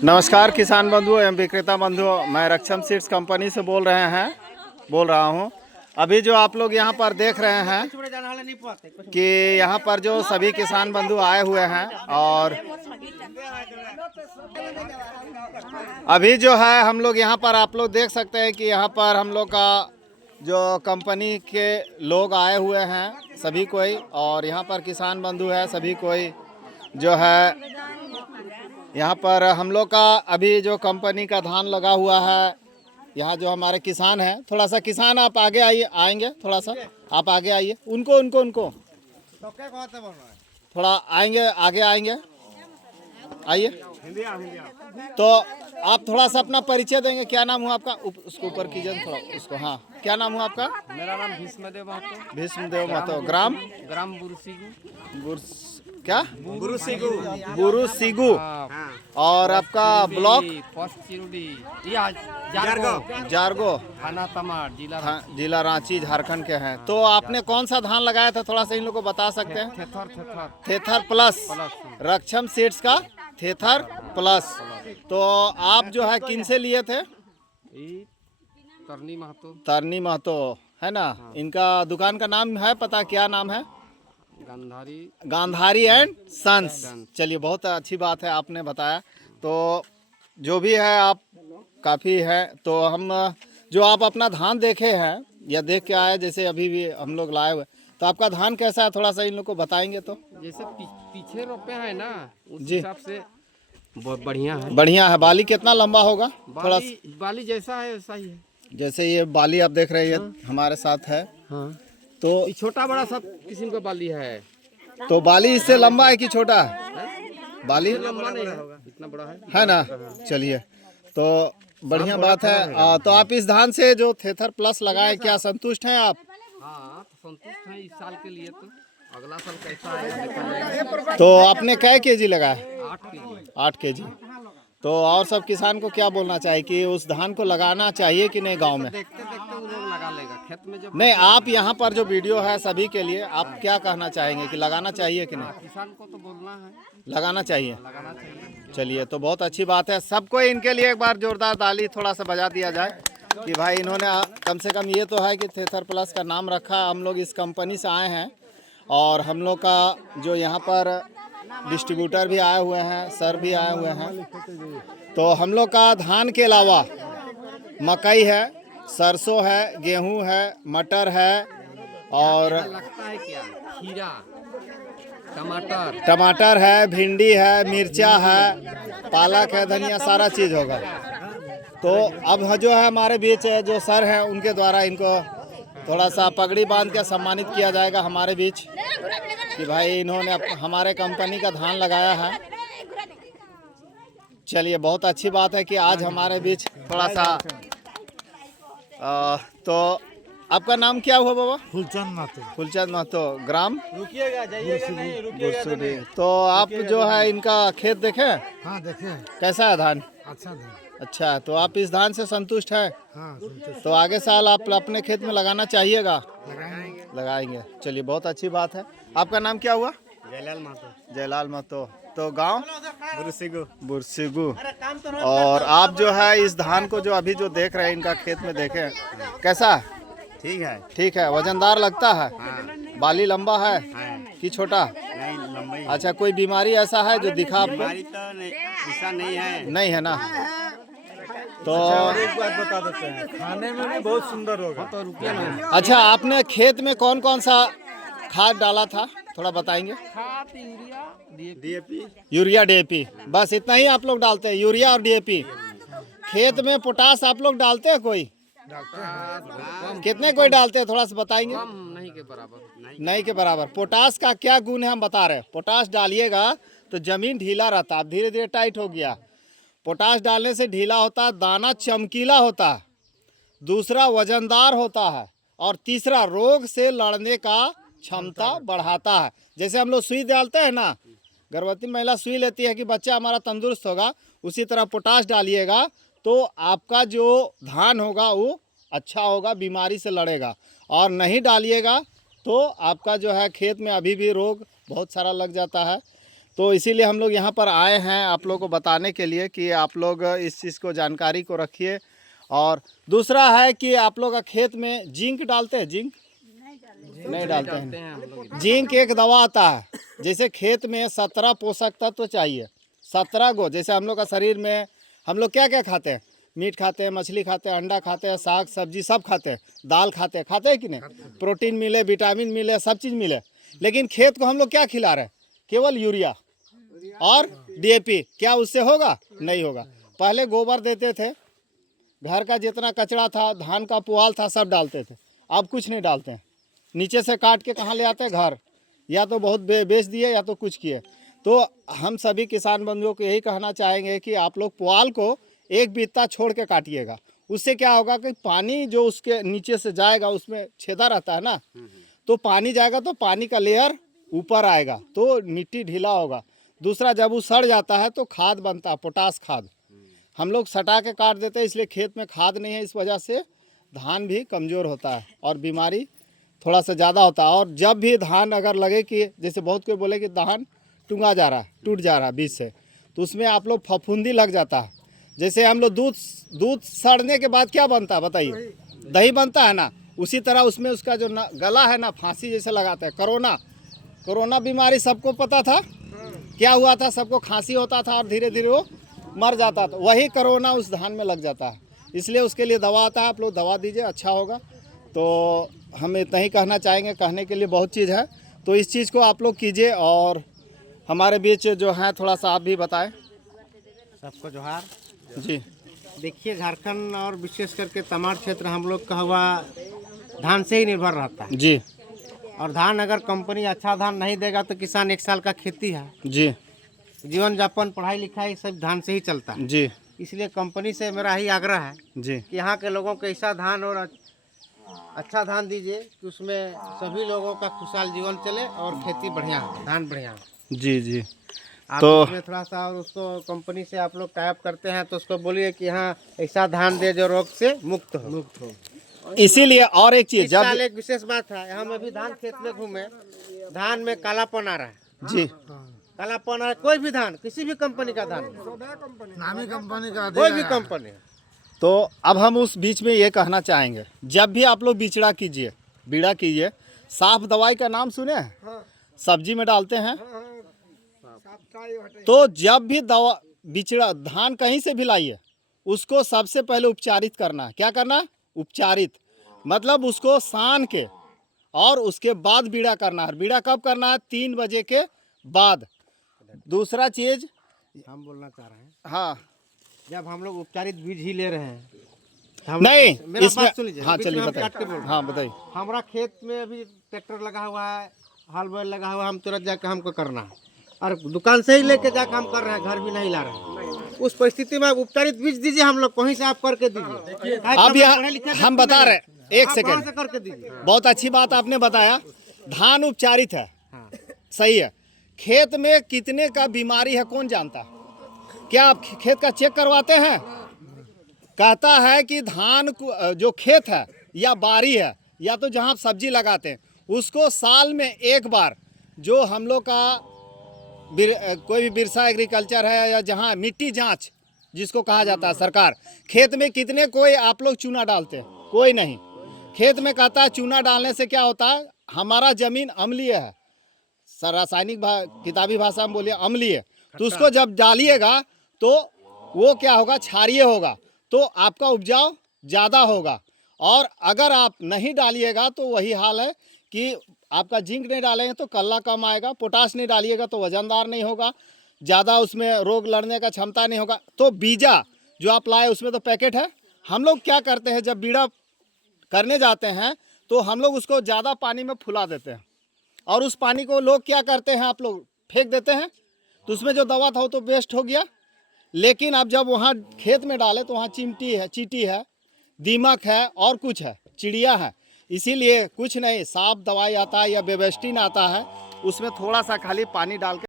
नमस्कार किसान बंधुओं एवं विक्रेता बंधुओं, मैं रक्षम सीड्स कंपनी से बोल रहा हूं। अभी जो आप लोग यहां पर देख रहे हैं कि यहां पर जो सभी किसान बंधु आए हुए हैं और अभी जो है हम लोग यहां पर आप लोग देख सकते हैं कि यहां पर हम लोग का जो कंपनी के लोग आए हुए हैं सभी कोई, और यहां पर किसान बंधु है सभी कोई जो है यहाँ पर हम लोग का अभी जो कंपनी का धान लगा हुआ है। यहाँ जो हमारे किसान हैं, थोड़ा सा किसान आप आगे आएंगे, थोड़ा सा आप आगे आइए, उनको थोड़ा आगे आएंगे, आइए। तो आप थोड़ा सा अपना परिचय देंगे, क्या नाम हुआ आपका? उसको ऊपर कीजिए थोड़ा उसको। हाँ, क्या नाम हुआ आपका? मेरा नाम भीष्मदेव महतो। भीष्मदेव महतो। ग्राम गुरु सीगू। और आपका ब्लॉक जारगो, थाना तमाड़, जिला रांची, झारखंड के हैं। तो आपने कौन सा धान लगाया था, थोड़ा सा इन लोगों को बता सकते हैं? थेथर प्लस, रक्षम सीड्स का थेथर प्लस। तो आप जो है किन से लिए थे? तरनी महतो है ना। इनका दुकान का नाम है पता, क्या नाम है? Gandhari and Sons. चलिए, बहुत अच्छी बात है, आपने बताया। तो जो भी है आप काफ़ी है। तो हम जो आप अपना धान देखे हैं या देख के आए, जैसे अभी भी हम लोग लाए हुए, तो आपका धान कैसा है, थोड़ा सा इन लोग को बताएंगे तो? जैसे पीछे रोपे हैं ना, उस हिसाब से बढ़िया है। बाली कितना लंबा होगा? थोड़ा बाली जैसा है वैसा ही है। जैसे ये बाली आप देख रहे हैं, हमारे साथ है। हाँ। तो छोटा बड़ा सब किस्म का बाली है। तो बाली इससे लंबा है कि छोटा है? बाली लंबा नहीं होगा, इतना बड़ा है ना। चलिए, तो बढ़िया बात है। तो आप इस धान से जो थेथर प्लस लगाए, क्या संतुष्ट हैं आप? हाँ, तो संतुष्ट हैं इस साल के लिए। तो अगला साल कैसा है देखा जाएगा। तो आपने कै केजी लगाए? 8 केजी। 8 केजी। तो और सब किसान को क्या बोलना चाहिए कि उस धान को लगाना चाहिए कि नहीं गांव में? देखते वो लोग लगा लेगा खेत में। जब नहीं, आप यहाँ पर जो वीडियो है सभी के लिए, आप क्या कहना चाहेंगे कि लगाना चाहिए कि नहीं? किसान को तो बोलना है लगाना चाहिए। लगाना चाहिए। चलिए, तो बहुत अच्छी बात है। सबको इनके लिए एक बार जोरदार ताली थोड़ा सा बजा दिया जाए कि भाई इन्होंने कम से कम ये तो है कि थेथर प्लस का नाम रखा। हम लोग इस कंपनी से आए हैं और हम लोग का जो यहाँ पर डिस्ट्रीब्यूटर भी आए हुए हैं, सर भी आए हुए हैं। तो हम लोग का धान के अलावा मकई है, सरसों है, गेहूं है, मटर है और लगता है क्या, खीरा, टमाटर है, भिंडी है, मिर्चा है, पालक है, धनिया, सारा चीज़ होगा। तो अब जो है हमारे बीच जो सर हैं उनके द्वारा इनको थोड़ा सा पगड़ी बांध के सम्मानित किया जाएगा हमारे बीच कि भाई इन्होंने हमारे कंपनी का धान लगाया है। चलिए, बहुत अच्छी बात है कि आज हमारे बीच थोड़ा सा तो आपका नाम क्या हुआ बाबा? फुलचंद महतो। ग्राम गुरसुरी। तो आप जो है इनका खेत देखे? हाँ, देखे। कैसा है धान? अच्छा धान। अच्छा, तो आप इस धान से संतुष्ट हैं? हाँ, संतुष्ट। तो आगे साल आप अपने खेत में लगाना चाहिएगा? लगाएंगे। चलिए, बहुत अच्छी बात है। आपका नाम क्या हुआ? जयलाल महतो। तो गांव बुरसिगु। और आप जो है इस धान को जो अभी जो देख रहे हैं, इनका खेत में देखें, कैसा है? ठीक है। वजनदार लगता है? बाली लंबा है कि छोटा? अच्छा, कोई बीमारी ऐसा है जो दिखा आपको? ऐसा नहीं है ना। तो एक बात बता देते हैं, खाने में भी बहुत सुंदर होगा। तो रुकिए ना। अच्छा, आपने खेत में कौन कौन सा खाद डाला था, थोड़ा बताएंगे? खाद यूरिया, डीएपी, बस इतना ही आप लोग डालते हैं? यूरिया और डीएपी। खेत में पोटास आप लोग डालते हैं कोई? कितने कोई डालते हैं, थोड़ा सा बताएंगे? नहीं के बराबर। पोटास का क्या गुण है हम बता रहे हैं। पोटास डालिएगा तो जमीन ढीला रहता है, धीरे धीरे टाइट हो गया। पोटास डालने से ढीला होता है, दाना चमकीला होता है, दूसरा वजनदार होता है, और तीसरा रोग से लड़ने का क्षमता बढ़ाता है। जैसे हम लोग सुई डालते हैं ना, गर्भवती महिला सुई लेती है कि बच्चा हमारा तंदुरुस्त होगा, उसी तरह पोटास डालिएगा तो आपका जो धान होगा वो अच्छा होगा, बीमारी से लड़ेगा। और नहीं डालिएगा तो आपका जो है खेत में अभी भी रोग बहुत सारा लग जाता है। तो इसीलिए हम लोग यहाँ पर आए हैं आप लोगों को बताने के लिए कि आप लोग इस चीज़ को जानकारी को रखिए। और दूसरा है कि आप लोग का खेत में जिंक डालते हैं? जिंक नहीं डालते हैं। जिंक एक दवा आता है, जैसे खेत में 17 पोषक तत्व चाहिए, 17 गो। जैसे हम लोग का शरीर में हम लोग क्या क्या खाते हैं? मीट खाते हैं, मछली खाते हैं, अंडा खाते हैं, साग सब्जी सब खाते हैं, दाल खाते हैं कि नहीं? प्रोटीन मिले, विटामिन मिले, सब चीज़ मिले। लेकिन खेत को हम लोग क्या खिला रहे हैं? केवल यूरिया और DAP। क्या उससे होगा? नहीं होगा। पहले गोबर देते थे, घर का जितना कचरा था, धान का पुआल था, सब डालते थे। अब कुछ नहीं डालते हैं। नीचे से काट के कहाँ ले आते हैं? घर, या तो बहुत बेच दिए या तो कुछ किए। तो हम सभी किसान बंधुओं को यही कहना चाहेंगे कि आप लोग पुआल को एक बित्ता छोड़ के काटिएगा। उससे क्या होगा कि पानी जो उसके नीचे से जाएगा, उसमें छेदा रहता है ना, तो पानी जाएगा तो पानी का लेयर ऊपर आएगा तो मिट्टी ढीला होगा। दूसरा, जब वो सड़ जाता है तो खाद बनता है, पोटास खाद। हम लोग सटा के काट देते हैं, इसलिए खेत में खाद नहीं है। इस वजह से धान भी कमज़ोर होता है और बीमारी थोड़ा सा ज़्यादा होता है। और जब भी धान अगर लगे कि जैसे बहुत कोई बोले कि धान टूंगा जा रहा है, टूट जा रहा है बीज से, तो उसमें आप लोग फफूंदी लग जाता है। जैसे हम लोग दूध सड़ने के बाद क्या बनता है बताइए? दही बनता है ना। उसी तरह उसमें उसका जो गला है ना, फांसी जैसे लगाते हैं। कोरोना बीमारी सबको पता था, क्या हुआ था? सबको खांसी होता था और धीरे धीरे वो मर जाता था। वही कोरोना उस धान में लग जाता है, इसलिए उसके लिए दवा आता है। आप लोग दवा दीजिए, अच्छा होगा। तो हम इतना ही कहना चाहेंगे, कहने के लिए बहुत चीज़ है, तो इस चीज़ को आप लोग कीजिए। और हमारे बीच जो है थोड़ा सा आप भी बताएं। सबको जोहार जी। देखिए, झारखंड और विशेष करके तमाम क्षेत्र हम लोग का हुआ धान से ही निर्भर रहता है जी। और धान अगर कंपनी अच्छा धान नहीं देगा तो किसान एक साल का खेती है जी। जीवन यापन, पढ़ाई लिखाई सब धान से ही चलता है। जी। इसलिए कंपनी से मेरा ही आग्रह है जी। कि यहाँ के लोगों को ऐसा धान और अच्छा धान दीजिए कि उसमें सभी लोगों का खुशहाल जीवन चले और खेती बढ़िया हो, धान बढ़िया हो। जी। जी। आप तो उसमें थोड़ा सा और उसको कंपनी से आप लोग टाइप करते हैं तो उसको बोलिए कि हाँ ऐसा धान दे जो रोग से मुक्त हो। इसीलिए और एक चीज़, इस जब साल एक विशेष बात है, हम अभी धान खेत में घूमे, धान में कालापन आ रहा है। जी। कालापन आ रहा है, कोई भी धान, किसी भी कंपनी का धान, नामी कंपनी का कोई भी कंपनी। तो अब हम उस बीच में ये कहना चाहेंगे, जब भी आप लोग बीड़ा कीजिए, साफ दवाई का नाम सुने हैं? सब्जी में डालते हैं। तो जब भी बिचड़ा धान कहीं से भी लाइए, उसको सबसे पहले उपचारित करना है। क्या करना? उपचारित, मतलब उसको सान के और उसके बाद बीड़ा करना है। बीड़ा कब करना है? 3 बजे के बाद। दूसरा चीज हम बोलना चाह रहे हैं, हाँ, जब हम लोग उपचारित बीज ही ले रहे हैं नहीं मेरा इसमें, बात सुन लीजिए। हाँ बीच चलिए में हम बताइए। काट के बोल रहे हैं। हाँ बताइए। हमारा खेत में अभी ट्रैक्टर लगा हुआ है, हल बैल लगा हुआ है, हम तुरंत जाकर हमको करना है और दुकान से ही लेके जाकर हम कर रहे हैं, घर भी नहीं ला रहे हैं। उस परिस्थिति में उपचारित बीज दीजिए, हम लोग कहीं से आप करके दीजिए। अब यहाँ हम बता रहे, एक सेकेंड, से करके दीजिए। बहुत अच्छी बात आपने बताया। धान उपचारित है, हाँ। सही है। खेत में कितने का बीमारी है कौन जानता? क्या आप खेत का चेक करवाते हैं? कहता है कि धान जो खेत है या बारी है या तो जहाँ सब्जी लगाते हैं, उसको साल में एक बार, जो हम लोग का कोई भी बिरसा एग्रीकल्चर है या जहाँ मिट्टी जांच जिसको कहा जाता है, सरकार, खेत में कितने कोई आप लोग चूना डालते हैं? कोई नहीं। खेत में कहता है चूना डालने से क्या होता है? हमारा जमीन अम्लीय है, रासायनिक किताबी भाषा में बोलिए अम्लीय। तो उसको जब डालिएगा तो वो क्या होगा? क्षारीय होगा, तो आपका उपजाऊ ज़्यादा होगा। और अगर आप नहीं डालिएगा तो वही हाल है कि आपका जिंक नहीं डालेंगे तो कल्ला कम आएगा, पोटाश नहीं डालिएगा तो वजनदार नहीं होगा, ज़्यादा उसमें रोग लड़ने का क्षमता नहीं होगा। तो बीजा जो आप लाए उसमें तो पैकेट है। हम लोग क्या करते हैं, जब बीड़ा करने जाते हैं तो हम लोग उसको ज़्यादा पानी में फुला देते हैं और उस पानी को लोग क्या करते हैं, आप लोग फेंक देते हैं। तो उसमें जो दवा था वो तो वेस्ट हो गया। लेकिन अब जब वहाँ खेत में डाले तो वहाँ चिमटी है, चींटी है, दीमक है और कुछ है, चिड़िया है। इसीलिए कुछ नहीं, साफ दवाई आता है या बेबेस्टिन आता है, उसमें थोड़ा सा खाली पानी डाल के